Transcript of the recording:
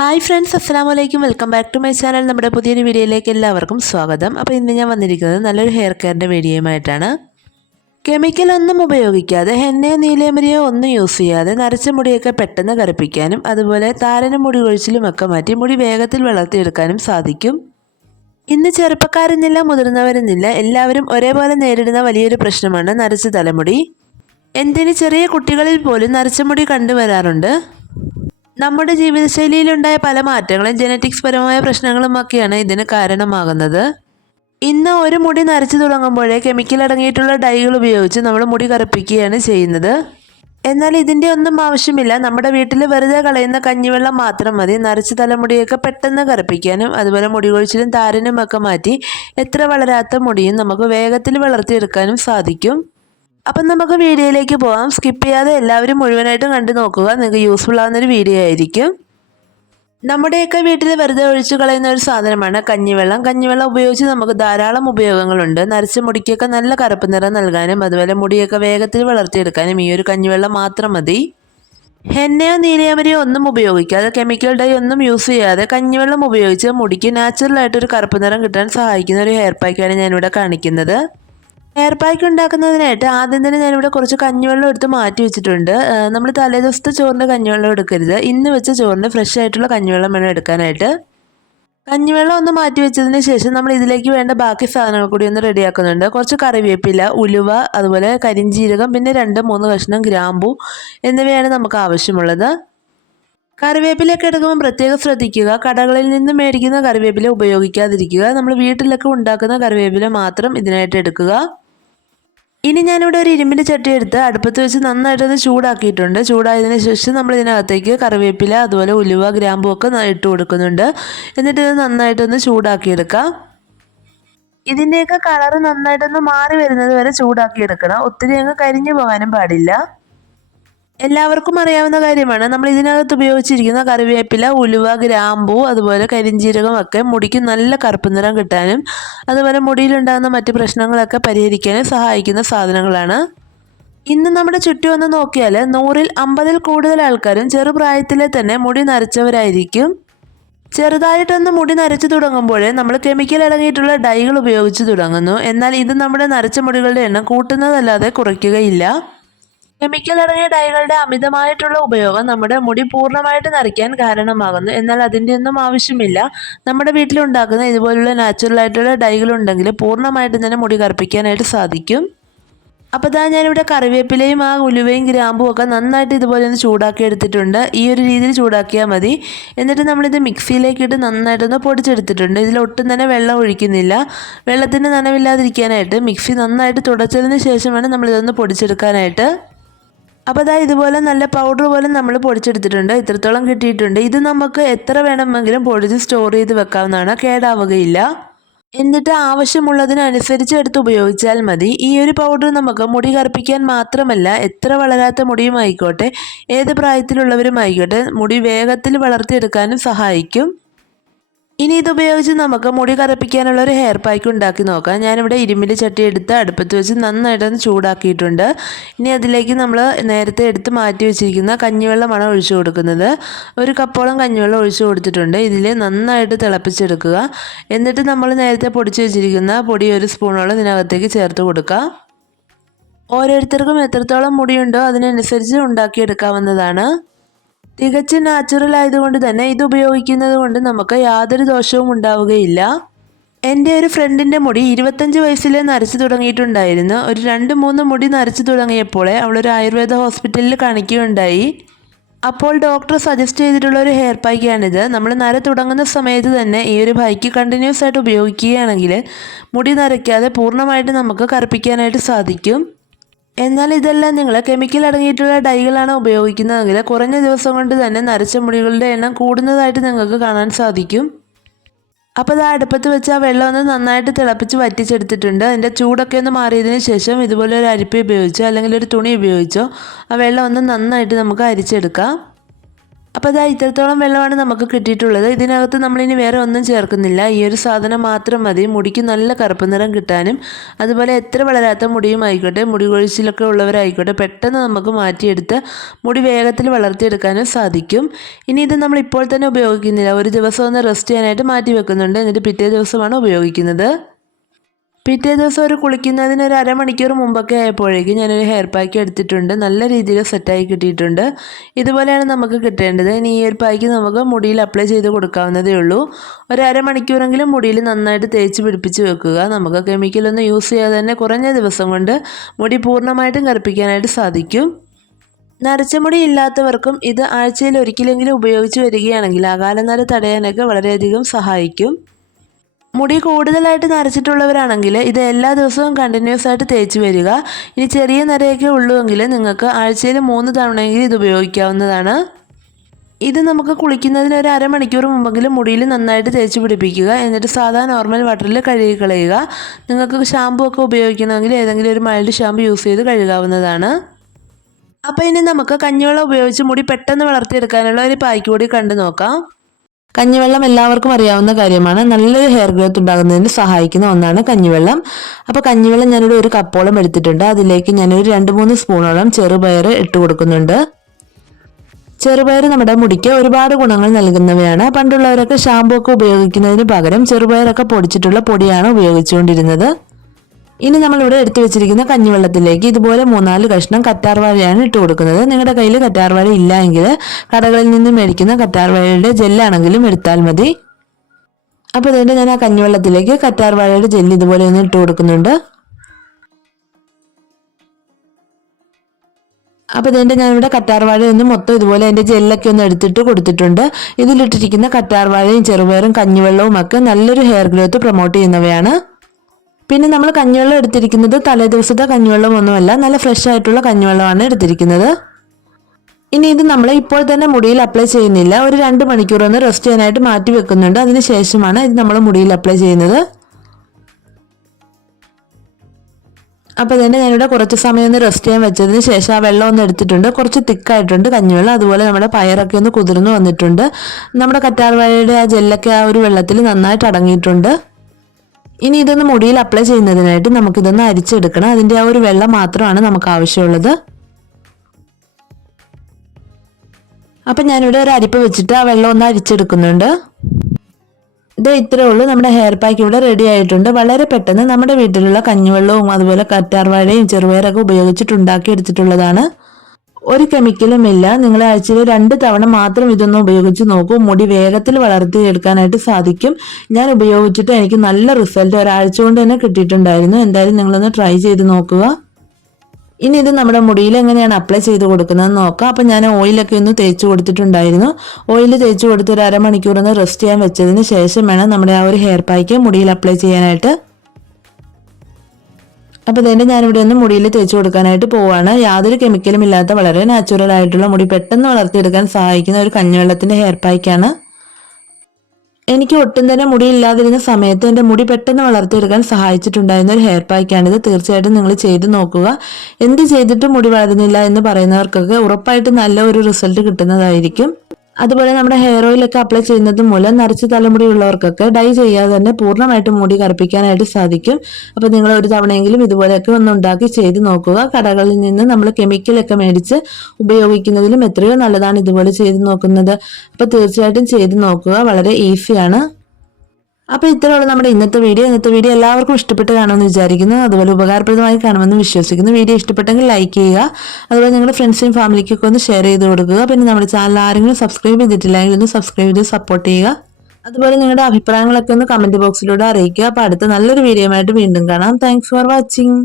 Hi friends അസ്സാം വലൈക്കും welcome back to my channel നമ്മുടെ പുതിയൊരു വീഡിയോയിലേക്ക് എല്ലാവർക്കും സ്വാഗതം. അപ്പോൾ ഇന്ന് ഞാൻ വന്നിരിക്കുന്നത് നല്ലൊരു ഹെയർ കെയറിന്റെ വീഡിയോയുമായിട്ടാണ്. കെമിക്കൽ ഒന്നും ഉപയോഗിക്കാതെ ഹെന്നയോ നീലേമരിയോ ഒന്നും യൂസ് ചെയ്യാതെ നരച്ച മുടിയൊക്കെ പെട്ടെന്ന് കറുപ്പിക്കാനും അതുപോലെ താരനും മുടി കൊഴിച്ചിലും ഒക്കെ മാറ്റി മുടി വേഗത്തിൽ വളർത്തിയെടുക്കാനും സാധിക്കും. ഇന്ന് ചെറുപ്പക്കാരെന്നില്ല മുതിർന്നവരെന്നില്ല എല്ലാവരും ഒരേപോലെ നേരിടുന്ന വലിയൊരു പ്രശ്നമാണ് നരച്ച തലമുടി. എന്തിന് ചെറിയ കുട്ടികളിൽ പോലും നരച്ച മുടി കണ്ടുവരാറുണ്ട്? നമ്മുടെ ജീവിതശൈലിയിലുണ്ടായ പല മാറ്റങ്ങളും ജനറ്റിക്സ് പരമായ പ്രശ്നങ്ങളും ഒക്കെയാണ് ഇതിന് കാരണമാകുന്നത്. ഇന്ന് ഒരു മുടി നരച്ചു തുടങ്ങുമ്പോഴേ കെമിക്കൽ അടങ്ങിയിട്ടുള്ള ഡൈകൾ ഉപയോഗിച്ച് നമ്മൾ മുടി കറുപ്പിക്കുകയാണ് ചെയ്യുന്നത്. എന്നാൽ ഇതിന്റെ ഒന്നും ആവശ്യമില്ല. നമ്മുടെ വീട്ടിൽ വെറുതെ കളയുന്ന കഞ്ഞിവെള്ളം മാത്രം മതി. നരച്ച തലമുടിയൊക്കെ പെട്ടെന്ന് കറുപ്പിക്കാനും അതുപോലെ മുടി കൊഴിച്ചിലും താരനും ഒക്കെ മാറ്റി എത്ര വളരാത്ത മുടിയും നമുക്ക് വേഗത്തിൽ വളർത്തിയെടുക്കാനും സാധിക്കും. അപ്പം നമുക്ക് വീഡിയോയിലേക്ക് പോകാം സ്കിപ്പ് ചെയ്യാതെ എല്ലാവരും മുഴുവനായിട്ടും കണ്ടു നോക്കുക. നിങ്ങൾക്ക് യൂസ്ഫുൾ ആവുന്നൊരു വീഡിയോ ആയിരിക്കും. നമ്മുടെയൊക്കെ വീട്ടിൽ വെറുതെ ഒഴിച്ചു കളയുന്ന ഒരു സാധനമാണ് കഞ്ഞിവെള്ളം. കഞ്ഞിവെള്ളം ഉപയോഗിച്ച് നമുക്ക് ധാരാളം ഉപയോഗങ്ങളുണ്ട്. നരച്ച മുടിക്കൊക്കെ നല്ല കറുപ്പ് നിറം നൽകാനും അതുപോലെ മുടിയൊക്കെ വേഗത്തിൽ വളർത്തിയെടുക്കാനും ഈ ഒരു കഞ്ഞിവെള്ളം മാത്രം മതി. ഹെന്നയോ നീലയമരിയോ ഒന്നും ഉപയോഗിക്കാതെ കെമിക്കൽ ഡൈ ഒന്നും യൂസ് ചെയ്യാതെ കഞ്ഞിവെള്ളം ഉപയോഗിച്ച് മുടിക്ക് നാച്ചുറലായിട്ടൊരു കറുപ്പ് നിറം കിട്ടാൻ സഹായിക്കുന്ന ഒരു ഹെയർ പാക്കാണ് ഞാനിവിടെ കാണിക്കുന്നത്. ഹെയർ പാക്ക് ഉണ്ടാക്കുന്നതിനായിട്ട് ആദ്യം തന്നെ ഞാനിവിടെ കുറച്ച് കഞ്ഞിവെള്ളം എടുത്ത് മാറ്റി വെച്ചിട്ടുണ്ട്. നമ്മൾ തലേദിവസത്തെ ചോറിന്റെ കഞ്ഞിവെള്ളം എടുക്കരുത്. ഇന്ന് വെച്ച ചോറിന് ഫ്രഷ് ആയിട്ടുള്ള കഞ്ഞിവെള്ളം വേണം എടുക്കാനായിട്ട്. കഞ്ഞിവെള്ളം ഒന്ന് മാറ്റി വെച്ചതിന് ശേഷം നമ്മൾ ഇതിലേക്ക് വേണ്ട ബാക്കി സാധനങ്ങൾ കൂടി ഒന്ന് റെഡിയാക്കുന്നുണ്ട് കുറച്ച് കറിവേപ്പില ഉലുവ അതുപോലെ കരിഞ്ചീരകം പിന്നെ രണ്ട് മൂന്ന് കഷ്ണം ഗ്രാമ്പു എന്നിവയാണ് നമുക്ക് ആവശ്യമുള്ളത്. കറിവേപ്പിലയൊക്കെ എടുക്കുമ്പോൾ പ്രത്യേകം ശ്രദ്ധിക്കുക. കടകളിൽ നിന്ന് മേടിക്കുന്ന കറിവേപ്പില ഉപയോഗിക്കാതിരിക്കുക. നമ്മൾ വീട്ടിലൊക്കെ ഉണ്ടാക്കുന്ന കറിവേപ്പില മാത്രം ഇതിനായിട്ട് എടുക്കുക. ഇനി ഞാനിവിടെ ഒരു ഇരുമ്പിന്റെ ചട്ടി എടുത്ത് അടുപ്പത്ത് വെച്ച് നന്നായിട്ടൊന്ന് ചൂടാക്കിയിട്ടുണ്ട്. ചൂടായതിനു ശേഷം നമ്മൾ ഇതിനകത്തേക്ക് കറിവേപ്പില അതുപോലെ ഉലുവ ഗ്രാമ്പൂ ഒക്കെ ഇട്ട് കൊടുക്കുന്നുണ്ട്. എന്നിട്ട് ഇത് നന്നായിട്ടൊന്ന് ചൂടാക്കിയെടുക്കാം. ഇതിന്റെയൊക്കെ കളറ് നന്നായിട്ടൊന്ന് മാറി വരുന്നത് വരെ ചൂടാക്കിയെടുക്കണം. ഒത്തിരി അങ്ങ് കരിഞ്ഞു പോകാനും പാടില്ല. എല്ലാവർക്കും അറിയാവുന്ന കാര്യമാണ്. നമ്മൾ ഇതിനകത്ത് ഉപയോഗിച്ചിരിക്കുന്ന കറിവേപ്പില ഉലുവ ഗ്രാമ്പു അതുപോലെ കരിഞ്ജീരകം ഒക്കെ മുടിക്ക് നല്ല കറുപ്പ് നിറം കിട്ടാനും അതുപോലെ മുടിയിലുണ്ടാകുന്ന മറ്റ് പ്രശ്നങ്ങളൊക്കെ പരിഹരിക്കാനും സഹായിക്കുന്ന സാധനങ്ങളാണ്. ഇന്ന് നമ്മുടെ ചുറ്റും ഒന്ന് നോക്കിയാൽ നൂറിൽ അമ്പതിൽ കൂടുതൽ ആൾക്കാരും ചെറുപ്രായത്തിലെ തന്നെ മുടി നരച്ചവരായിരിക്കും. ചെറുതായിട്ടൊന്ന് മുടി നരച്ചു തുടങ്ങുമ്പോഴേ നമ്മൾ കെമിക്കൽ അടങ്ങിയിട്ടുള്ള ഡൈകൾ ഉപയോഗിച്ച് തുടങ്ങുന്നു. എന്നാൽ ഇത് നമ്മുടെ നരച്ച മുടികളുടെ എണ്ണം കൂട്ടുന്നതല്ലാതെ കുറയ്ക്കുകയില്ല. കെമിക്കൽ അടങ്ങിയ ഡൈകളുടെ അമിതമായിട്ടുള്ള ഉപയോഗം നമ്മുടെ മുടി പൂർണമായിട്ട് നരയ്ക്കാൻ കാരണമാകുന്നു. എന്നാൽ അതിന്റെ ഒന്നും ആവശ്യമില്ല. നമ്മുടെ വീട്ടിലുണ്ടാക്കുന്ന ഇതുപോലുള്ള നാച്ചുറൽ ആയിട്ടുള്ള ഡൈകൾ ഉണ്ടെങ്കിൽ പൂർണമായിട്ട് തന്നെ മുടി കറുപ്പിക്കാനായിട്ട് സാധിക്കും. അപ്പോൾ ഇതാ ഞാനിവിടെ കറിവേപ്പിലയും ആ ഉലുവയും ഗ്രാമ്പും ഒക്കെ നന്നായിട്ട് ഇതുപോലെ ഒന്ന് ചൂടാക്കി എടുത്തിട്ടുണ്ട്. ഈ ഒരു രീതിയിൽ ചൂടാക്കിയാൽ മതി. എന്നിട്ട് നമ്മളിത് മിക്സിയിലേക്ക് ഇട്ട് നന്നായിട്ടൊന്ന് പൊടിച്ചെടുത്തിട്ടുണ്ട്. ഇതിൽ ഒട്ടും തന്നെ വെള്ളം ഒഴിക്കുന്നില്ല. വെള്ളത്തിന് നനവില്ലാതിരിക്കാനായിട്ട് മിക്സി നന്നായിട്ട് തുടച്ചതിന് ശേഷം വേണം നമ്മളിതൊന്ന് പൊടിച്ചെടുക്കാനായിട്ട്. അപ്പോൾ അതാ ഇതുപോലെ നല്ല പൗഡർ പോലെ നമ്മൾ പൊടിച്ചെടുത്തിട്ടുണ്ട്. ഇത്രത്തോളം കിട്ടിയിട്ടുണ്ട്. ഇത് നമുക്ക് എത്ര വേണമെങ്കിലും പൊടിച്ച് സ്റ്റോർ ചെയ്ത് വെക്കാവുന്നതാണ്. കേടാവുകയില്ല. എന്നിട്ട് ആവശ്യമുള്ളതിനനുസരിച്ച് എടുത്ത് ഉപയോഗിച്ചാൽ മതി. ഈ ഒരു പൗഡർ നമുക്ക് മുടി കറുപ്പിക്കാൻ മാത്രമല്ല എത്ര വളരാത്ത മുടിയും ആയിക്കോട്ടെ ഏത് പ്രായത്തിലുള്ളവരും ആയിക്കോട്ടെ മുടി വേഗത്തിൽ വളർത്തിയെടുക്കാനും സഹായിക്കും. ഇനി ഇതുപയോഗിച്ച് നമുക്ക് മുടി കറുപ്പിക്കാനുള്ള ഒരു ഹെയർ പാക്ക് ഉണ്ടാക്കി നോക്കാം. ഞാനിവിടെ ഇരുമ്പിന്റെ ചട്ടി എടുത്ത് അടുപ്പത്ത് വെച്ച് നന്നായിട്ടൊന്ന് ചൂടാക്കിയിട്ടുണ്ട്. ഇനി അതിലേക്ക് നമ്മൾ നേരത്തെ എടുത്ത് മാറ്റി വെച്ചിരിക്കുന്ന കഞ്ഞിവെള്ളമാണ് ഒഴിച്ചു കൊടുക്കുന്നത്. ഒരു കപ്പോളം കഞ്ഞിവെള്ളം ഒഴിച്ചു കൊടുത്തിട്ടുണ്ട്. ഇതിൽ നന്നായിട്ട് തിളപ്പിച്ചെടുക്കുക. എന്നിട്ട് നമ്മൾ നേരത്തെ പൊടിച്ച് വെച്ചിരിക്കുന്ന പൊടി ഒരു സ്പൂണോളം ഇതിനകത്തേക്ക് ചേർത്ത് കൊടുക്കുക. ഓരോരുത്തർക്കും എത്രത്തോളം മുടിയുണ്ടോ അതിനനുസരിച്ച് ഉണ്ടാക്കിയെടുക്കാവുന്നതാണ്. തികച്ചും നാച്ചുറൽ ആയതുകൊണ്ട് തന്നെ ഇത് ഉപയോഗിക്കുന്നത് കൊണ്ട് നമുക്ക് യാതൊരു ദോഷവും ഉണ്ടാവുകയില്ല. എന്റെ ഒരു ഫ്രണ്ടിന്റെ മുടി ഇരുപത്തഞ്ച് വയസ്സിൽ നരച്ചു തുടങ്ങിയിട്ടുണ്ടായിരുന്നു. ഒരു രണ്ട് മൂന്ന് മുടി നരച്ചു തുടങ്ങിയപ്പോൾ അവളൊരു ആയുർവേദ ഹോസ്പിറ്റലിൽ കാണിക്കുകയുണ്ടായി. അപ്പോൾ ഡോക്ടർ സജസ്റ്റ് ചെയ്തിട്ടുള്ള ഒരു ഹെയർ പായ്ക്കാണിത് നമ്മൾ നര തുടങ്ങുന്ന സമയത്ത് തന്നെ ഈ ഒരു പായ്ക്ക് കണ്ടിന്യൂസ് ആയിട്ട് ഉപയോഗിക്കുകയാണെങ്കിൽ മുടി നരയ്ക്കാതെ പൂർണമായിട്ട് നമുക്ക് കറുപ്പിക്കാനായിട്ട് സാധിക്കും. എന്നാൽ ഇതെല്ലാം നിങ്ങൾ കെമിക്കൽ അടങ്ങിയിട്ടുള്ള ഡൈകളാണ് ഉപയോഗിക്കുന്നതെങ്കിൽ കുറഞ്ഞ ദിവസം കൊണ്ട് തന്നെ നരച്ച മുടികളുടെ എണ്ണം കൂടുന്നതായിട്ട് നിങ്ങൾക്ക് കാണാൻ സാധിക്കും. അപ്പോൾ അത് അടുപ്പത്ത് വെച്ച് ആ വെള്ളം ഒന്ന് നന്നായിട്ട് തിളപ്പിച്ച് വറ്റിച്ചെടുത്തിട്ടുണ്ട്. അതിന്റെ ചൂടൊക്കെ ഒന്ന് മാറിയതിന് ശേഷം ഇതുപോലെ ഒരു അരിപ്പ ഉപയോഗിച്ചോ അല്ലെങ്കിൽ ഒരു തുണി ഉപയോഗിച്ചോ ആ വെള്ളം ഒന്ന് നന്നായിട്ട് നമുക്ക് അരിച്ചെടുക്കാം. അപ്പോൾ അതാ ഇത്രത്തോളം വെള്ളമാണ് നമുക്ക് കിട്ടിയിട്ടുള്ളത്. ഇതിനകത്ത് നമ്മളിനി വേറെ ഒന്നും ചേർക്കുന്നില്ല. ഈ ഒരു സാധനം മാത്രം മതി. മുടിക്ക് നല്ല കറുപ്പ് നിറം കിട്ടാനും അതുപോലെ എത്ര വളരാത്ത മുടിയും ആയിക്കോട്ടെ മുടി കൊഴിച്ചിലൊക്കെ ഉള്ളവരായിക്കോട്ടെ പെട്ടെന്ന് നമുക്ക് മാറ്റിയെടുത്ത് മുടി വേഗത്തിൽ വളർത്തിയെടുക്കാനും സാധിക്കും. ഇനി ഇത് നമ്മൾ ഇപ്പോൾ തന്നെ ഉപയോഗിക്കുന്നില്ല. ഒരു ദിവസം ഒന്ന് റെസ്റ്റ് ചെയ്യാനായിട്ട് മാറ്റി വെക്കുന്നുണ്ട്. എന്നിട്ട് പിറ്റേ ദിവസമാണ് ഉപയോഗിക്കുന്നത്. പിറ്റേ ദിവസം ഒരു കുളിക്കുന്നതിന് ഒരു അരമണിക്കൂർ മുമ്പൊക്കെ ആയപ്പോഴേക്കും ഞാനൊരു ഹെയർ പാക്ക് എടുത്തിട്ടുണ്ട്. നല്ല രീതിയിൽ സെറ്റായി കിട്ടിയിട്ടുണ്ട്. ഇതുപോലെയാണ് നമുക്ക് കിട്ടേണ്ടത്. ഇനി ഈ ഒരു പാക്ക് നമുക്ക് മുടിയിൽ അപ്ലൈ ചെയ്ത് കൊടുക്കാവുന്നതേ ഉള്ളൂ. ഒരു അരമണിക്കൂറെങ്കിലും മുടിയിൽ നന്നായിട്ട് തേച്ച് പിടിപ്പിച്ച് വെക്കുക. നമുക്ക് കെമിക്കലൊന്നും യൂസ് ചെയ്യാതെ തന്നെ കുറഞ്ഞ ദിവസം കൊണ്ട് മുടി പൂർണമായിട്ടും കറുപ്പിക്കാനായിട്ട് സാധിക്കും. നരച്ച മുടി ഇല്ലാത്തവർക്കും ഇത് ആഴ്ചയിൽ ഒരിക്കലെങ്കിലും ഉപയോഗിച്ച് വരികയാണെങ്കിൽ അകാലനര തടയാനൊക്കെ വളരെയധികം സഹായിക്കും. മുടി കൂടുതലായിട്ട് നരച്ചിട്ടുള്ളവരാണെങ്കിൽ ഇത് എല്ലാ ദിവസവും കണ്ടിന്യൂസ് ആയിട്ട് തേച്ച് വരിക. ഇനി ചെറിയ നരയൊക്കെ ഉള്ളുവെങ്കിൽ നിങ്ങൾക്ക് ആഴ്ചയിൽ മൂന്ന് തവണയെങ്കിലും ഇത് ഉപയോഗിക്കാവുന്നതാണ്. ഇത് നമുക്ക് കുളിക്കുന്നതിന് ഒരു അരമണിക്കൂർ മുമ്പെങ്കിലും മുടിയിൽ നന്നായിട്ട് തേച്ച് പിടിപ്പിക്കുക. എന്നിട്ട് സാധാ നോർമൽ വാട്ടറിൽ കഴുകി കളയുക. നിങ്ങൾക്ക് ഷാമ്പു ഒക്കെ ഉപയോഗിക്കണമെങ്കിൽ ഏതെങ്കിലും ഒരു മൈൽഡ് ഷാമ്പു യൂസ് ചെയ്ത് കഴുകാവുന്നതാണ്. അപ്പോൾ ഇനി നമുക്ക് കഞ്ഞിവെള്ളം ഉപയോഗിച്ച് മുടി പെട്ടെന്ന് വളർത്തിയെടുക്കാനുള്ള ഒരു പായ്ക്ക് കൂടി കണ്ടു നോക്കാം. കഞ്ഞിവെള്ളം എല്ലാവർക്കും അറിയാവുന്ന കാര്യമാണ്. നല്ലൊരു ഹെയർ ഗ്രോത്ത് ഉണ്ടാകുന്നതിന് സഹായിക്കുന്ന ഒന്നാണ് കഞ്ഞിവെള്ളം. അപ്പോൾ കഞ്ഞിവെള്ളം ഞാനിവിടെ ഒരു കപ്പോളം എടുത്തിട്ടുണ്ട്. അതിലേക്ക് ഞാനൊരു രണ്ട് മൂന്ന് സ്പൂണോളം ചെറുപയർ ഇട്ട് കൊടുക്കുന്നുണ്ട്. ചെറുപയർ നമ്മുടെ മുടിക്ക് ഒരുപാട് ഗുണങ്ങൾ നൽകുന്നവയാണ്. പണ്ടുള്ളവരൊക്കെ ഷാമ്പു ഒക്കെ ഉപയോഗിക്കുന്നതിന് പകരം ചെറുപയറൊക്കെ പൊടിച്ചിട്ടുള്ള പൊടിയാണ് ഉപയോഗിച്ചുകൊണ്ടിരുന്നത്. ഇനി നമ്മൾ ഇവിടെ എടുത്തു വെച്ചിരിക്കുന്ന കഞ്ഞിവെള്ളത്തിലേക്ക് ഇതുപോലെ മൂന്നാൽ കഷ്ണം കറ്റാർവാഴയാണ് ഇട്ട് കൊടുക്കുന്നത്. നിങ്ങളുടെ കയ്യിൽ കറ്റാർവാഴ ഇല്ല എങ്കിൽ കടകളിൽ നിന്ന് മേടിക്കുന്ന കറ്റാർവാഴയുടെ ജെല്ലാണെങ്കിലും എടുത്താൽ മതി. അപ്പോൾ അതുകൊണ്ട് ഞാൻ ആ കഞ്ഞിവെള്ളത്തിലേക്ക് കറ്റാർവാഴയുടെ ജെല്ല് ഇതുപോലെ ഒന്ന് ഇട്ട് കൊടുക്കുന്നുണ്ട്. അപ്പോൾ ഇതിന്റെ ഞാനിവിടെ കറ്റാർവാഴ ഒന്ന് മൊത്തം ഇതുപോലെ അതിന്റെ ജെല്ലൊക്കെ ഒന്ന് എടുത്തിട്ട് കൊടുത്തിട്ടുണ്ട്. ഇതിലിട്ടിരിക്കുന്ന കറ്റാർവാഴയും ചെറുപയറും കഞ്ഞിവെള്ളവും ഒക്കെ നല്ലൊരു ഹെയർ ഗ്രോത്ത് പ്രൊമോട്ട് ചെയ്യുന്നവയാണ്. പിന്നെ നമ്മൾ കഞ്ഞിവെള്ളം എടുത്തിരിക്കുന്നത് തലേ ദിവസത്തെ കഞ്ഞിവെള്ളം ഒന്നുമല്ല നല്ല ഫ്രഷ് ആയിട്ടുള്ള കഞ്ഞിവെള്ളമാണ് എടുത്തിരിക്കുന്നത്. ഇനി ഇത് നമ്മൾ ഇപ്പോൾ തന്നെ മുടിയിൽ അപ്ലൈ ചെയ്യുന്നില്ല. ഒരു രണ്ട് മണിക്കൂർ ഒന്ന് റെസ്റ്റ് ചെയ്യാനായിട്ട് മാറ്റി വെക്കുന്നുണ്ട്. അതിന് ശേഷമാണ് ഇത് നമ്മൾ മുടിയിൽ അപ്ലൈ ചെയ്യുന്നത്. അപ്പോൾ തന്നെ ഞാനിവിടെ കുറച്ച് സമയം ഒന്ന് റെസ്റ്റ് ചെയ്യാൻ വെച്ചതിന് ശേഷം ആ വെള്ളം ഒന്ന് എടുത്തിട്ടുണ്ട്. കുറച്ച് തിക്കായിട്ടുണ്ട് കഞ്ഞിവെള്ളം. അതുപോലെ നമ്മുടെ പയറൊക്കെ ഒന്ന് കുതിർന്നു വന്നിട്ടുണ്ട്. നമ്മുടെ കറ്റാർവാഴയുടെ ആ ജെല്ലൊക്കെ ആ ഒരു വെള്ളത്തിൽ നന്നായിട്ട് അടങ്ങിയിട്ടുണ്ട്. ഇനി ഇതൊന്ന് മുടിയിൽ അപ്ലൈ ചെയ്യുന്നതിനായിട്ട് നമുക്കിതൊന്ന് അരിച്ചെടുക്കണം. അതിന്റെ ആ ഒരു വെള്ളം മാത്രമാണ് നമുക്ക് ആവശ്യമുള്ളത്. അപ്പം ഞാനിവിടെ ഒരു അരിപ്പ് വെച്ചിട്ട് ആ വെള്ളം ഒന്ന് അരിച്ചെടുക്കുന്നുണ്ട്. ഇത് ഇത്രേ ഉള്ളൂ. നമ്മുടെ ഹെയർ പാക്ക് ഇവിടെ റെഡി ആയിട്ടുണ്ട്. വളരെ പെട്ടെന്ന് നമ്മുടെ വീട്ടിലുള്ള കഞ്ഞിവെള്ളവും അതുപോലെ കറ്റാർവാഴയും ചെറുപയറൊക്കെ ഉപയോഗിച്ചിട്ടുണ്ടാക്കി ഉണ്ടാക്കിയെടുത്തിട്ടുള്ളതാണ്. ഒരു കെമിക്കലും ഇല്ല. നിങ്ങൾ ആഴ്ചയിൽ രണ്ട് തവണ മാത്രം ഇതൊന്ന് ഉപയോഗിച്ച് നോക്കൂ. മുടി വേഗത്തിൽ വളർത്തിയെടുക്കാനായിട്ട് സാധിക്കും. ഞാൻ ഉപയോഗിച്ചിട്ട് എനിക്ക് നല്ല റിസൾട്ട് ഒരാഴ്ച കൊണ്ട് തന്നെ കിട്ടിയിട്ടുണ്ടായിരുന്നു. എന്തായാലും നിങ്ങളൊന്ന് ട്രൈ ചെയ്ത് നോക്കുക. ഇനി ഇത് നമ്മുടെ മുടിയിൽ എങ്ങനെയാണ് അപ്ലൈ ചെയ്ത് കൊടുക്കുന്നതെന്ന് നോക്കാം. അപ്പം ഞാൻ ഓയിലൊക്കെ ഒന്ന് തേച്ച് കൊടുത്തിട്ടുണ്ടായിരുന്നു. ഓയിൽ തേച്ച് കൊടുത്ത് ഒരു അരമണിക്കൂർ ഒന്ന് റെസ്റ്റ് ചെയ്യാൻ വെച്ചതിന് ശേഷം വേണം നമ്മുടെ ആ ഒരു ഹെയർ പായ്ക്ക് മുടിയിൽ അപ്ലൈ ചെയ്യാനായിട്ട്. അപ്പോൾ ഇതിന്റെ ഞാനിവിടെ ഒന്ന് മുടിയിൽ തേച്ച് കൊടുക്കാനായിട്ട് പോവാണ്. യാതൊരു കെമിക്കലും ഇല്ലാത്ത വളരെ നാച്ചുറൽ ആയിട്ടുള്ള മുടി പെട്ടെന്ന് വളർത്തിയെടുക്കാൻ സഹായിക്കുന്ന ഒരു കഞ്ഞിവെള്ളത്തിന്റെ ഹെയർ പായ്ക്കാണ് എനിക്ക് ഒട്ടും തന്നെ മുടി ഇല്ലാതിരുന്ന സമയത്ത് എന്റെ മുടി പെട്ടെന്ന് വളർത്തിയെടുക്കാൻ സഹായിച്ചിട്ടുണ്ടായിരുന്ന ഒരു ഹെയർ പായ്ക്കാണിത് തീർച്ചയായിട്ടും നിങ്ങൾ ചെയ്ത് നോക്കുക. എന്ത് ചെയ്തിട്ടും മുടി വളരുന്നില്ല എന്ന് പറയുന്നവർക്കൊക്കെ ഉറപ്പായിട്ട് നല്ല ഒരു റിസൾട്ട് കിട്ടുന്നതായിരിക്കും. അതുപോലെ നമ്മുടെ ഹെയർ ഓയിലൊക്കെ അപ്ലൈ ചെയ്യുന്നത് മൂലം നരച്ച തലമുടി ഉള്ളവർക്കൊക്കെ ഡൈ ചെയ്യാതെ തന്നെ പൂർണമായിട്ട് മുടി കറുപ്പിക്കാനായിട്ട് സാധിക്കും. അപ്പോൾ നിങ്ങൾ ഒരു തവണയെങ്കിലും ഇതുപോലെയൊക്കെ ഒന്ന് ഉണ്ടാക്കി ചെയ്ത് നോക്കുക. കടകളിൽ നിന്ന് നമ്മൾ കെമിക്കലൊക്കെ മേടിച്ച് ഉപയോഗിക്കുന്നതിലും എത്രയോ നല്ലതാണ് ഇതുപോലെ ചെയ്ത് നോക്കുന്നത്. അപ്പോൾ തീർച്ചയായിട്ടും ചെയ്ത് നോക്കുക. വളരെ ഈസിയാണ് അപ്പോൾ ഇത്രയുള്ള നമ്മുടെ ഇന്നത്തെ വീഡിയോ. ഇന്നത്തെ വീഡിയോ എല്ലാവർക്കും ഇഷ്ടപ്പെട്ട് കാണുമെന്ന് വിചാരിക്കുന്നു. അതുപോലെ ഉപകാരപ്രദമായി കാണുമെന്ന് വിശ്വസിക്കുന്നു. വീഡിയോ ഇഷ്ടപ്പെട്ടെങ്കിൽ ലൈക്ക് ചെയ്യുക. അതുപോലെ നിങ്ങളുടെ ഫ്രണ്ട്സിനും ഫാമിലിക്കൊക്കെ ഒന്ന് ഷെയർ ചെയ്ത് കൊടുക്കുക. പിന്നെ നമ്മുടെ ചാനൽ ആരെങ്കിലും സബ്സ്ക്രൈബ് ചെയ്തിട്ടില്ലെങ്കിൽ ഒന്ന് സബ്സ്ക്രൈബ് ചെയ്ത് സപ്പോർട്ട് ചെയ്യുക. അതുപോലെ നിങ്ങളുടെ അഭിപ്രായങ്ങളൊക്കെ ഒന്ന് കമന്റ് ബോക്സിലൂടെ അറിയിക്കുക. അപ്പോൾ അടുത്ത നല്ലൊരു വീഡിയോ ആയിട്ട് വീണ്ടും കാണാം. Thanks for watching